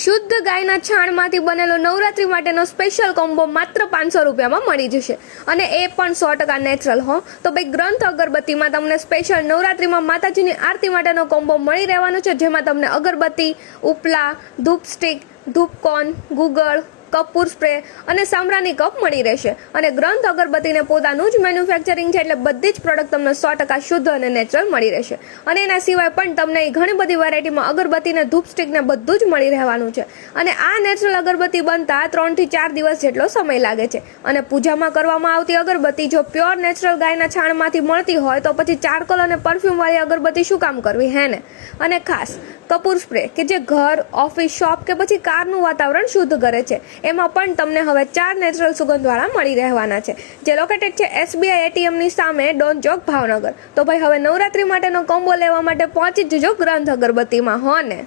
શુદ્ધ ગાયના છાણમાંથી બનેલો નવરાત્રી માટેનો સ્પેશિયલ કોમ્બો માત્ર 500 રૂપિયામાં મળી જશે અને એ પણ 100% નેચરલ હો. તો ભાઈ ગ્રંથ અગરબત્તીમાં તમને સ્પેશિયલ નવરાત્રીમાં માતાજીની આરતી માટેનો કોમ્બો મળી રહેવાનો છે, જેમાં તમને અગરબત્તી, ઉપલા, ધૂપ સ્ટિક, ધૂપકોન, ગુગળ, કપૂર સ્પ્રે અને સાંભળાની કપ મળી રહેશે. અને ગ્રંથ અગરબત્તીને પોતાનું જ મેન્યુફેક્ચરિંગ છે, એટલે બધી જ પ્રોડક્ટ તમને 100% શુદ્ધ અને નેચરલ મળી રહેશે. અને એના સિવાય પણ તમને ઘણી બધી વેરાયટીમાં અગરબત્તીને, ધૂપ સ્ટિકને બધું જ મળી રહેવાનું છે. અને આ નેચરલ અગરબત્તી બનતા 3 થી 4 દિવસ જેટલો સમય લાગે છે. અને પૂજામાં કરવામાં આવતી અગરબત્તી જો પ્યોર નેચરલ ગાયના છાણમાંથી મળતી હોય તો પછી ચારકોલ અને પરફ્યુમ વાળી અગરબત્તી શું કામ કરવી, હે ને? અને ખાસ કપૂર સ્પ્રે કે જે ઘર, ઓફિસ, શોપ કે પછી કારનું વાતાવરણ શુદ્ધ કરે છે, એમાં પણ તમને હવે 4 નેચરલ સુગંધવાળા મળી રહેવાના છે, જે લોકેટેડ છે SBI ATMની સામે, ડોન ચોક, ભાવનગર. તો ભાઈ હવે નવરાત્રી માટેનો કોમ્બો લેવા માટે પહોંચી જજો ગ્રંથ અગરબત્તીમાં, હો ને?